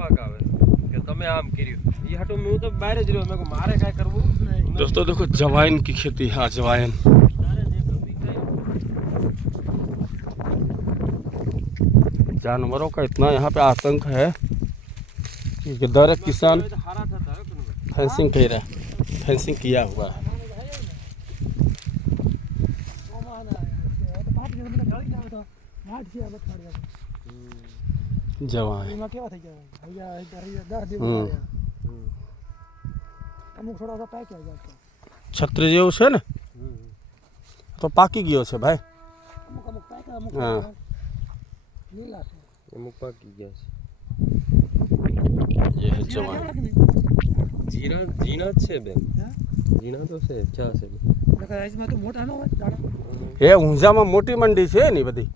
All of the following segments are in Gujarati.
વાક આવે કે તમે આમ કર્યું એ હાટું હું તો બહાર જ રહ્યો મેં કહ્યું મારે કાંઈ કરવું નહીં। दोस्तों देखो जवाइन की खेती है, अजवाइन। जानवरों का इतना यहाँ पे आतंक है कि दर किसान फेंसिंग कर रहा है, फेंसिंग किया हुआ है। जवाइन છત્રી જેવું છે ને તો પાકી ગયો છે ભાઈ। હા અમુક પાકી ગયા ये है जवाइन। છે ઝીણા જ છે બેન ઝીણા તો છે ચા છે એ ઊંઝામાં મોટી મંડી છે ને બધી।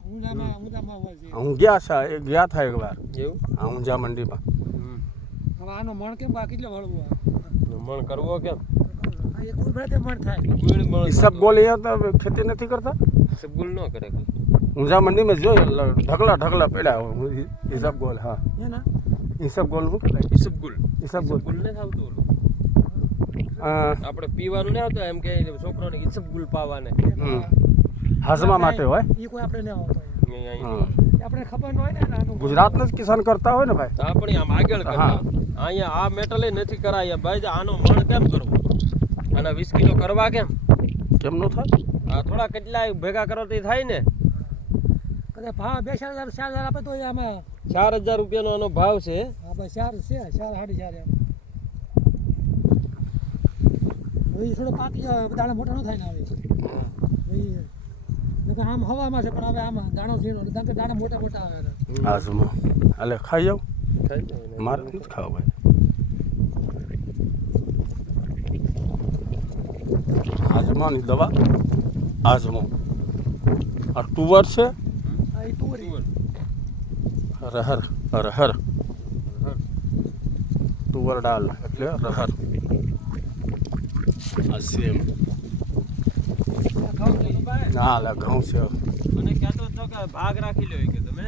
હું ગયા છે ગયા था एक बार એવું हाँ ઊંઝા મંડીમાં। આનો મણ કેમ કેટલો વળવું મણ કરવો કેમ એક ઉભરાતે મણ થાય ये सब गोल यहाँ तो खेती नहीं करता। સબગુલ ન કરે કોઈ ऊंझा मंडी में जो ढकला ढकला पेड़ा ये सब गोल। हाँ હે ને ये सब गोल શું કહેવાય? ઇસબગુલ ये सब गोल ગુલ ને થાવતું ઓલું हाँ, આપણે પીવાનું ને આવતું એમ કે છોકરાને ઇસબગુલ પાવાને હાજમા માટે હોય। એ કોઈ આપણે ન આવતો हाँ આપણે ખબર ન હોય ને આનું ગુજરાતનો જ કિસાન કરતા હોય ને ભાઈ। આપણે આમ આગળ કરતા અહીંયા આ મેટલ નથી કરાય ભાઈ આનો મણ કેમ કરવો આના 20 કિલો કરવા કેમ કેમ નો થાય? આ થોડા કેટલા ભેગા કરો તો થાય ને કદાચ ભાવ 2,000 આપે તો આમાં 4000 રૂપિયાનો આનો ભાવ છે હા બસ 4 છે 4 4.5 એમ હવે થોડો પાકી દાણા મોટા ન થાય ને હવે આમ હવામાં છે પણ હવે આમ દાણો ઝીણો દાણા મોટા મોટા આવે હાજમો હાલે ખાઈ જાવ થાય ને મારે નથી ખાવા ભાઈ। હાજમાની દવા હાજમો આ ટુવર છે આ એ તુવરી रहर रहर तुवर डाल એટલે रहर આ સેમ ના લા ઘઉં છે। મને કહેતો હતો કે ભાગ રાખી લ્યો કે તમે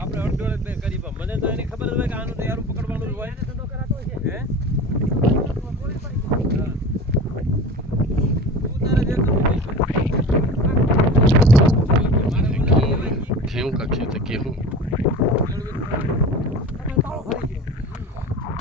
આપણે અડધોડ બે કરી પણ મને તો એની ખબર જ હોય કે આનું તૈયારું પકડવાનું જ હોય ધંધો કરાતો છે હે गेहूँ का खेत है गेहूँ।